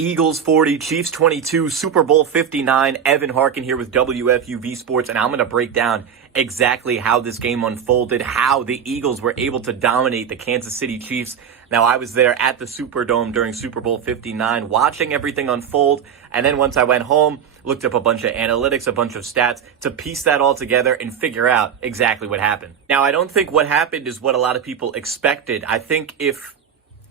Eagles 40, Chiefs 22, Super Bowl 59. Evan Harkin here with WFUV Sports, and I'm going to break down exactly how this game unfolded, how the Eagles were able to dominate the Kansas City Chiefs. Now, I was there at the Superdome during Super Bowl 59, watching everything unfold, and then once I went home, looked up a bunch of analytics, a bunch of stats to piece that all together and figure out exactly what happened. Now, I don't think what happened is what a lot of people expected. I think if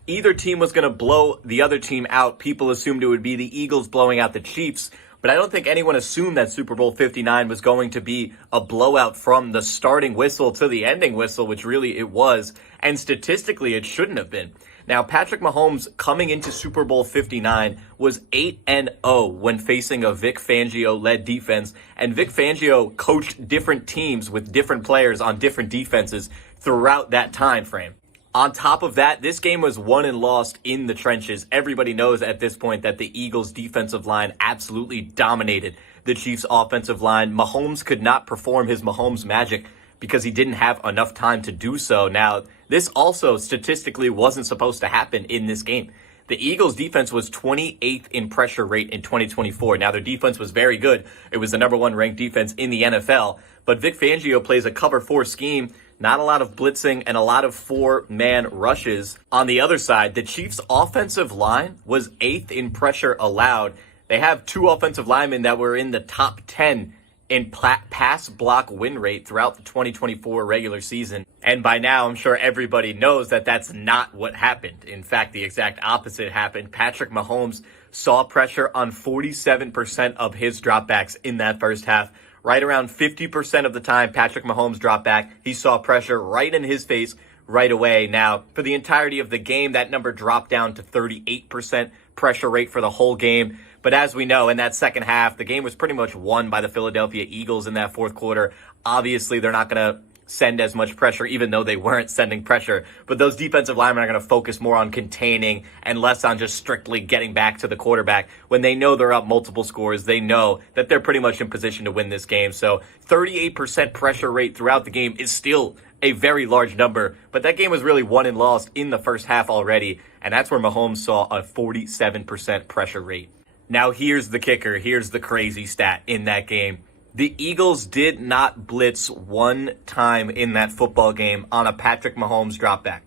either team was going to blow the other team out, people assumed it would be the Eagles blowing out the Chiefs. But I don't think anyone assumed that Super Bowl 59 was going to be a blowout from the starting whistle to the ending whistle, which really it was. And statistically, it shouldn't have been. Now, Patrick Mahomes coming into Super Bowl 59 was 8-0 when facing a Vic Fangio-led defense. And Vic Fangio coached different teams with different players on different defenses throughout that time frame. On top of that, this game was won and lost in the trenches. Everybody knows at this point that the Eagles' defensive line absolutely dominated the Chiefs' offensive line. Mahomes could not perform his Mahomes magic because he didn't have enough time to do so. Now, this also statistically wasn't supposed to happen in this game. The Eagles' defense was 28th in pressure rate in 2024. Now, their defense was very good. It was the number one ranked defense in the NFL. But Vic Fangio plays a cover four scheme. Not a lot of blitzing and a lot of four-man rushes. On the other side, the Chiefs' offensive line was 8th in pressure allowed. They have two offensive linemen that were in the top 10 in pass block win rate throughout the 2024 regular season. And by now, I'm sure everybody knows that that's not what happened. In fact, the exact opposite happened. Patrick Mahomes saw pressure on 47% of his dropbacks in that first half. Right around 50% of the time Patrick Mahomes dropped back, he saw pressure right in his face right away. Now, for the entirety of the game, that number dropped down to 38% pressure rate for the whole game. But as we know, in that second half, the game was pretty much won by the Philadelphia Eagles in that fourth quarter. Obviously, they're not going to send as much pressure, even though they weren't sending pressure. But those defensive linemen are going to focus more on containing and less on just strictly getting back to the quarterback. When they know they're up multiple scores, they know that they're pretty much in position to win this game. So 38% pressure rate throughout the game is still a very large number, but that game was really won and lost in the first half already, and that's where Mahomes saw a 47% pressure rate. Now here's the kicker, here's the crazy stat in that game. The Eagles did not blitz one time in that football game on a Patrick Mahomes dropback.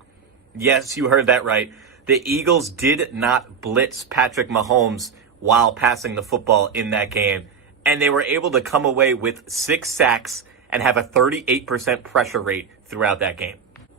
Yes, you heard that right. The Eagles did not blitz Patrick Mahomes while passing the football in that game. And they were able to come away with 6 sacks and have a 38% pressure rate throughout that game.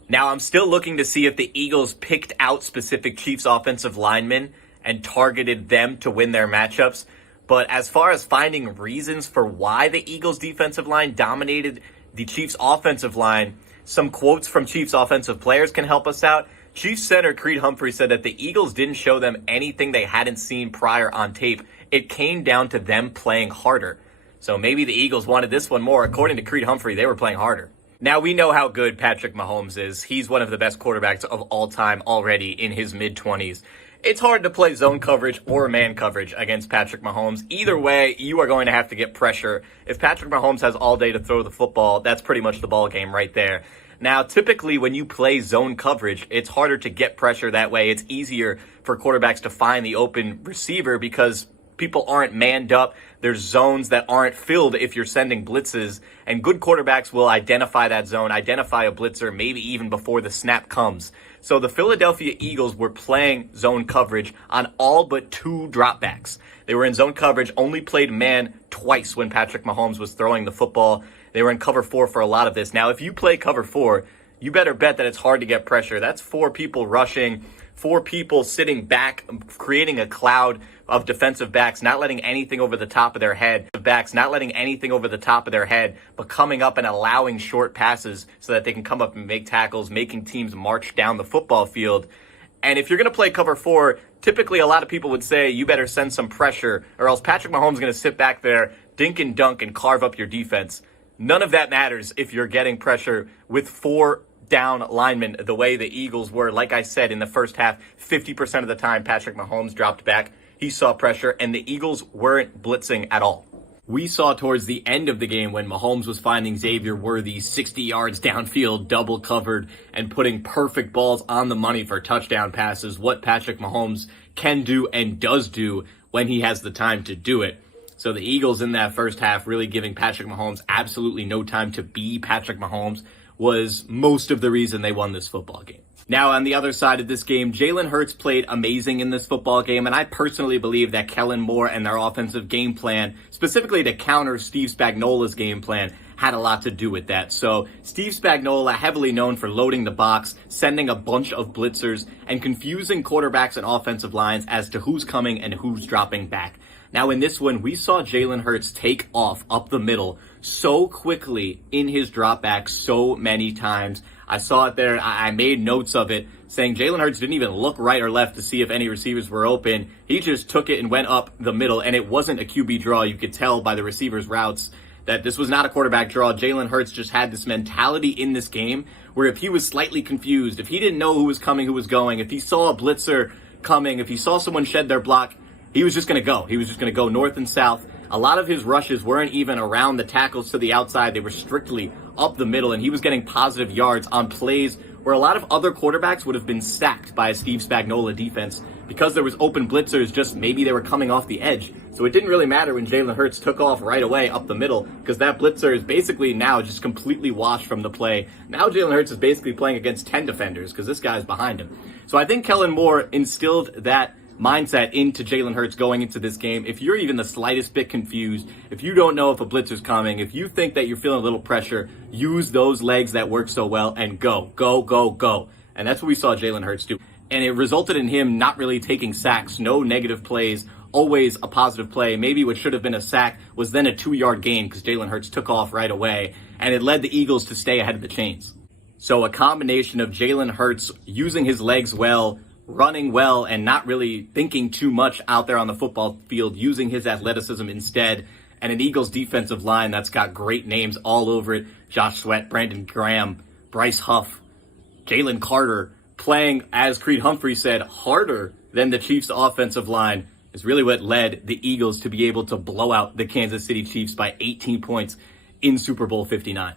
Now, I'm still looking to see if the Eagles picked out specific Chiefs offensive linemen and targeted them to win their matchups. But as far as finding reasons for why the Eagles defensive line dominated the Chiefs offensive line, some quotes from Chiefs offensive players can help us out. Chiefs center Creed Humphrey said that the Eagles didn't show them anything they hadn't seen prior on tape. It came down to them playing harder. So maybe the Eagles wanted this one more. According to Creed Humphrey, they were playing harder. Now, we know how good Patrick Mahomes is. He's one of the best quarterbacks of all time already in his mid-20s. It's hard to play zone coverage or man coverage against Patrick Mahomes. Either way, you are going to have to get pressure. If Patrick Mahomes has all day to throw the football, that's pretty much the ball game right there. Now, typically when you play zone coverage, it's harder to get pressure that way. It's easier for quarterbacks to find the open receiver because people aren't manned up. There's zones that aren't filled if you're sending blitzes, and good quarterbacks will identify that zone, identify a blitzer, maybe even before the snap comes. So the Philadelphia Eagles were playing zone coverage on all but 2 dropbacks. They were in zone coverage, only played man twice when Patrick Mahomes was throwing the football. They were in cover 4 for a lot of this. Now, if you play cover 4, you better bet that it's hard to get pressure. That's 4 people rushing, 4 people sitting back, creating a cloud of defensive backs, not letting anything over the top of their head, but coming up and allowing short passes so that they can come up and make tackles, making teams march down the football field. And if you're going to play cover 4, typically a lot of people would say you better send some pressure or else Patrick Mahomes is going to sit back there, dink and dunk and carve up your defense. None of that matters if you're getting pressure with 4 down linemen the way the Eagles were. Like I said, in the first half, 50% of the time Patrick Mahomes dropped back. He saw pressure, and the Eagles weren't blitzing at all. We saw towards the end of the game when Mahomes was finding Xavier Worthy 60 yards downfield, double covered, and putting perfect balls on the money for touchdown passes, what Patrick Mahomes can do and does do when he has the time to do it. So the Eagles in that first half really giving Patrick Mahomes absolutely no time to be Patrick Mahomes was most of the reason they won this football game. Now, on the other side of this game, Jalen Hurts played amazing in this football game, and I personally believe that Kellen Moore and their offensive game plan, specifically to counter Steve Spagnuolo's game plan, had a lot to do with that. So Steve Spagnuolo, heavily known for loading the box, sending a bunch of blitzers, and confusing quarterbacks and offensive lines as to who's coming and who's dropping back. Now, in this one, we saw Jalen Hurts take off up the middle so quickly in his dropback so many times. I saw it there. I made notes of it saying Jalen Hurts didn't even look right or left to see if any receivers were open. He just took it and went up the middle, and it wasn't a QB draw. You could tell by the receivers' routes that this was not a quarterback draw. Jalen Hurts just had this mentality in this game where if he was slightly confused, if he didn't know who was coming, who was going, if he saw a blitzer coming, if he saw someone shed their block, he was just going to go. He was just going to go north and south. A lot of his rushes weren't even around the tackles to the outside. They were strictly up the middle, and he was getting positive yards on plays where a lot of other quarterbacks would have been sacked by a Steve Spagnuolo defense because there was open blitzers, just maybe they were coming off the edge. So it didn't really matter when Jalen Hurts took off right away up the middle because that blitzer is basically now just completely washed from the play. Now Jalen Hurts is basically playing against 10 defenders because this guy's behind him. So I think Kellen Moore instilled that mindset into Jalen Hurts going into this game. If you're even the slightest bit confused, if you don't know if a blitzer's coming, if you think that you're feeling a little pressure, use those legs that work so well and go, go, go, go. And that's what we saw Jalen Hurts do. And it resulted in him not really taking sacks, no negative plays, always a positive play. Maybe what should have been a sack was then a 2-yard gain because Jalen Hurts took off right away, and it led the Eagles to stay ahead of the chains. So a combination of Jalen Hurts using his legs well, running well, and not really thinking too much out there on the football field, using his athleticism instead, and an Eagles defensive line that's got great names all over it. Josh Sweat, Brandon Graham, Bryce Huff, Jalen Carter, playing, as Creed Humphrey said, harder than the Chiefs' offensive line is really what led the Eagles to be able to blow out the Kansas City Chiefs by 18 points in Super Bowl 59.